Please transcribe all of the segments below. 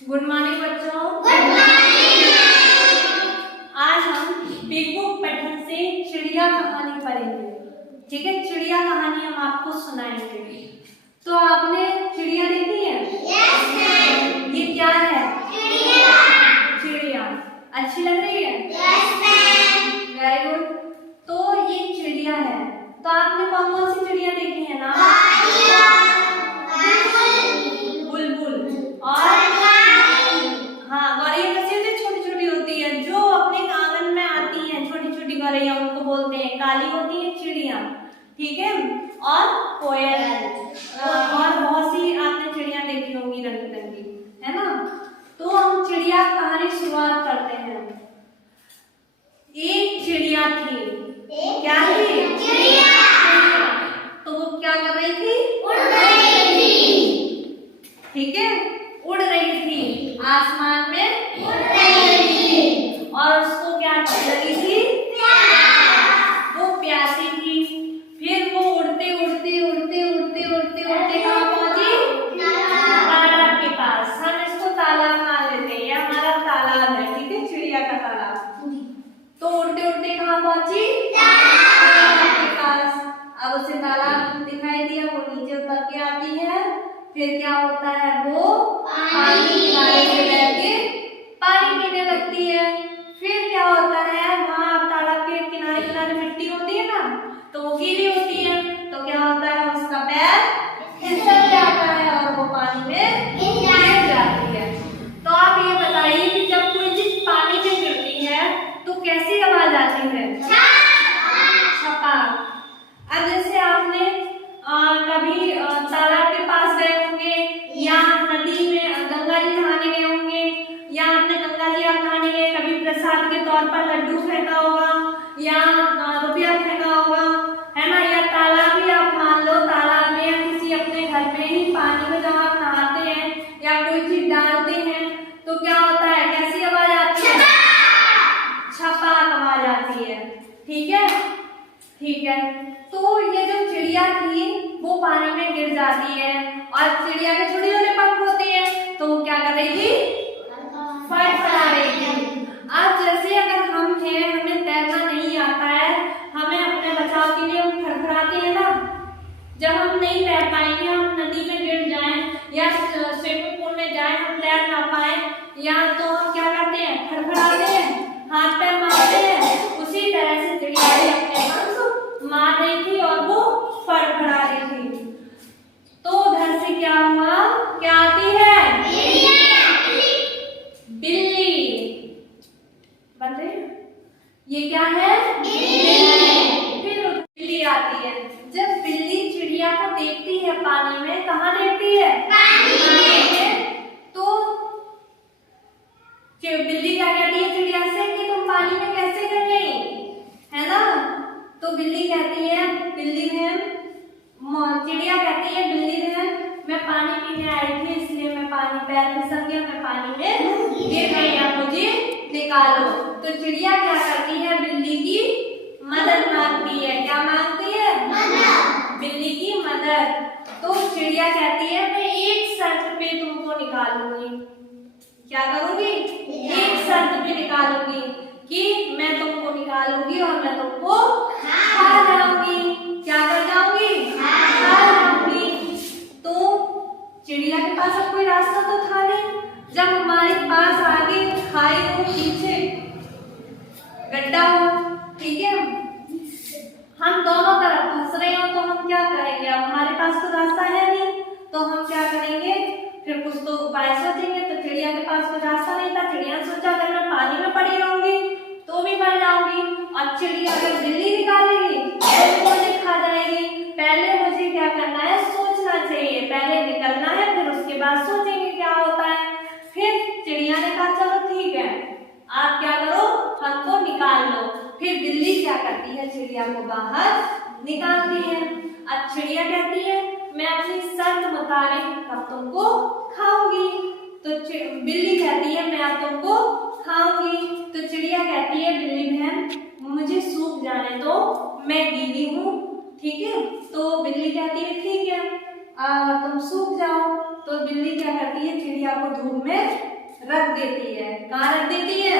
Good morning बच्चों। Good morning. आज हम बिग बुक पठन से चिड़िया कहानी पढ़ेंगे। ठीक है, चिड़िया कहानी हम आपको सुनाएंगे। तो आपने चिड़िया देखी है? Yes ma'am. ये क्या है? चिड़िया। चिड़िया अच्छी लग रही है? Yes ma'am. Very good. तो ये चिड़िया है। तो आपने कौन कौन सी चिड़िया देखी है ना? बुलबुल और हाँ, गौरैया कैसी होती है? छोटी छोटी होती है, जो अपने आंगन में आती हैं। छोटी छोटी गौरैया उनको बोलते हैं। काली होती है चिड़िया, ठीक है। और कोयल और बहुत सी आपने चिड़िया देखी होंगी रंग बिरंगी, है ना। तो हम चिड़िया कहानी शुरुआत करते हैं। एक चिड़िया थी। क्या थी? चिड़िया। तो वो क्या कर रही थी? उड़ रही थी। ठीक है, उड़ रही थी, आसमान में उड़ रही थी। और उसको क्या लगी थी? प्यास। वो प्यासी थी। फिर वो उड़ते उड़ते उड़ते उड़ते उड़ते उड़ते कहाँ पहुंची? तालाब के पास। हम इसको तालाब मान लेते हैं, ये हमारा तालाब है, ठीक है, चिड़िया का तालाब। तो उड़ते उड़ते कहाँ पहुंची? तालाब के पास। अब उसे तालाब दिखाई दिया, वो नीचे उतर के आती है। फिर क्या होता है? वो पानी किनारे से बैठ के पानी पीने लगती है। फिर क्या होता है? वहाँ तालाब के किनारे किनारे मिट्टी होती है ना, तो वो गीली होती है। तो क्या होता है? उसका पैर फिसल जाता है और वो पानी में गिर जाती है। तो आप ये बताइए कि जब कोई चीज पानी में गिरती है तो कैसी आवाज आती है? छपाक। अब जैसे आपने कभी तालाब के पास गए होंगे या नदी में गंगा जी नहाने गए होंगे, या आपने गंगा जी आप नहाने गए, कभी प्रसाद के तौर पर लड्डू फेंका होगा या रुपया फेंका होगा, है ना। या तालाब ही आप मान लो, तालाब में या किसी अपने घर में ही पानी में जब आप नहाते हैं या कोई चीज डालते हैं तो क्या होता है? कैसी आवाज आती है? छपाक आवाज आती है, ठीक है। ठीक है, तो ये जो चिड़िया थी वो पानी में गिर जाती है और चिड़िया के छोटे छोटे पंख होते हैं, तो वो क्या कर रही थी? फड़फड़ा रही थी। अब जैसे अगर हम हैं, हमें तैरना नहीं आता है, हमें अपने बचाव के लिए हम फड़फड़ाते हैं ना। जब हम नहीं तैर पाएंगे, हम नदी में गिर जाएं या स्विमिंग पूल में जाएं, हम तैर ना पाए, या तो हम क्या करते हैं? फड़फड़ाते हैं, हाथ पैर मारते हैं। उसी तरह से चिड़िया भी अपने पंख मार रही थी और वो फड़फड़ा रही थी। तो उधर से क्या हुआ? क्या आती है? बिल्ली। बन रही है? ये क्या है? फिर बिल्ली आती है। जब बिल्ली चिड़िया को देखती है पानी में, कहाँ देखती है? पानी में। तो बिल्ली क्या कहती है चिड़िया से कि तुम पानी में कैसे गिर गई, है ना। तो बिल्ली कहती है, चिड़िया कहती है, बिल्ली बहन मैं पानी पीने आई थी, इसलिए मैं पानी पैर फिसल गया, मैं पानी में गिर गई, आप मुझे निकालो। तो चिड़िया क्या करती है? बिल्ली की मदद मांगती है। क्या मांगती है? मदद। बिल्ली की मदद। तो चिड़िया कहती है मैं एक शर्त पे तुमको निकालूंगी। क्या करूंगी? एक शर्त पे निकालूंगी कि मैं तुमको निकालूंगी और मैं तुमको खा जाऊंगी। क्या कर जाऊंगी? खा जाऊंगी। तो चिड़िया के पास अब कोई रास्ता तो था नहीं। जब हमारे पास आगे खाई हो, पीछे गड्ढा हो, ठीक है, हम दोनों तरफ फंस रहे हो, तो हम क्या करेंगे? अब हमारे पास तो रास्ता है नहीं, तो हम क्या करेंगे? फिर कुछ तो उपाय सोचेंगे। तो चिड़िया के पास कोई रास्ता नहीं था। चिड़िया ने सोचा अगर मैं पानी में पड़ी रहूंगी तो भी मर जाऊंगी, और चिड़िया अगर बिल्ली निकालेगी तो भी मुझे खा जाएगी। पहले मुझे क्या करना है? सोचना चाहिए। पहले निकलना है, फिर उसके बाद सोचेंगे क्या होता है। फिर चिड़िया ने कहा चलो ठीक है, आप क्या करो? हमको निकाल लो। फिर बिल्ली क्या करती है? चिड़िया को बाहर निकालती है। अब चिड़िया कहती है मैं अपनी शर्त मुताबिक अब तुमको खाऊंगी। तो बिल्ली कहती है मैं अब तुमको खाऊंगी। तो चिड़िया कहती है बिल्ली बहन मुझे सूख जाने दो, मैं गीली हूँ, ठीक है। तो बिल्ली कहती है ठीक है तुम सूख जाओ। तो बिल्ली क्या करती है? चिड़िया को धूप में रख देती है। कहाँ रख देती है?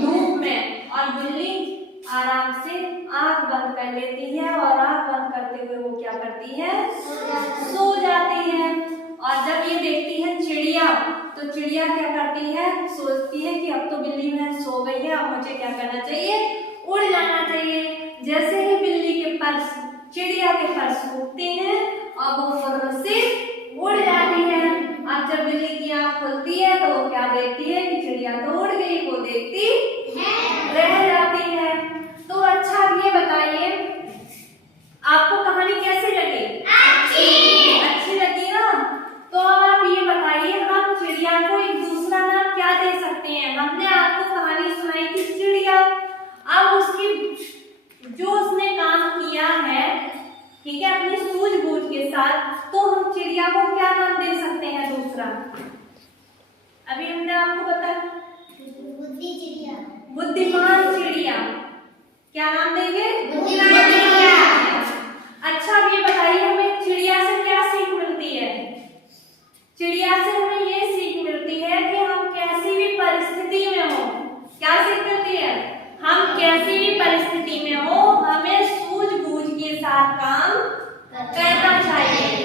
धूप में। और बिल्ली आराम से आंख बंद कर लेती है और आंख बंद करते हुए वो क्या करती है? सो जाती है। और जब ये देखती है चिड़िया, तो चिड़िया क्या करती है? सोचती है कि अब तो बिल्ली मैं सो गई है, अब मुझे क्या करना चाहिए? उड़ जाना चाहिए। जैसे ही बिल्ली के पर चिड़िया के पर सूखते हैं और वो फौरन से उड़ जाती है। अब जब बिल्ली की आंख खुलती है तो वो क्या देखती है कि चिड़िया तो उड़ गई, वो देखती रह जाती है। तो अच्छा ये बताइए आपको कहानी कैसी लगी? अच्छी लगी ना? तो अब आप ये बताइए हम चिड़िया को एक दूसरा नाम क्या दे सकते हैं? हमने आपको कहानी सुनाई थी चिड़िया। अब उसकी जो उसने काम किया है, ठीक है, अपनी सूझबूझ के साथ, तो हम चिड़िया को क्या नाम दे सकते हैं दूसरा? अभी हमने आपको बताया बुद्धिमान चिड़िया। क्या नाम देंगे? बुद्धिमान चिड़िया। अच्छा अब ये बताइए हमें चिड़िया से क्या सीख मिलती है? चिड़िया से हमें ये सीख मिलती है कि हम कैसी भी परिस्थिति में हो, क्या सीख मिलती है? हम कैसी भी परिस्थिति में हो हमें सूझबूझ के साथ काम करना चाहिए।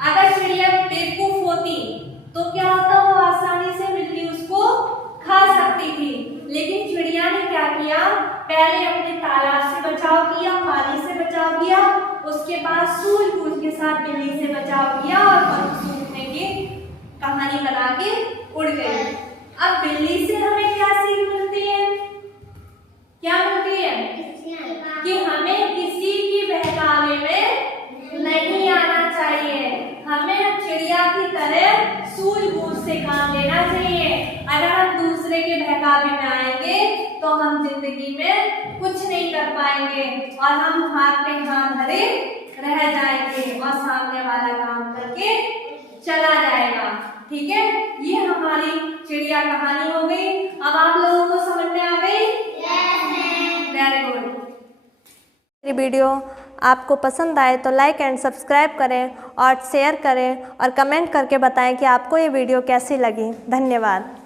अगर चिड़िया बेवकूफ होती तो क्या होता? वो आसानी से बिल्ली उसको खा सकती थी, लेकिन चिड़िया ने क्या किया? पहले अपने तालाब से बचाव किया, पानी से बचाव किया, उसके बाद सूझबूझ के साथ बिल्ली से बचाव किया और सूखने की कहानी बना के उड़ गई। अब बिल्ली से हमें क्या सीख मिलती है? क्या मिलती है? कि हमें किसी की बहकावे में नहीं आना चाहिए। हमें चिड़िया की तरह सूझबूझ से काम लेना चाहिए। अगर हम दूसरे के बहकावे में आएंगे तो हम जिंदगी में कुछ नहीं कर पाएंगे और हम हाथ पे हाथ धरे रह जाएंगे और सामने वाला काम करके चला जाएगा। ठीक है, ये हमारी चिड़िया कहानी हो गई। अब आप लोगों को समझ में आ गई? Very good. मेरी वीडियो आपको पसंद आए तो लाइक एंड सब्सक्राइब करें और शेयर करें और कमेंट करके बताएं कि आपको ये वीडियो कैसी लगी। धन्यवाद।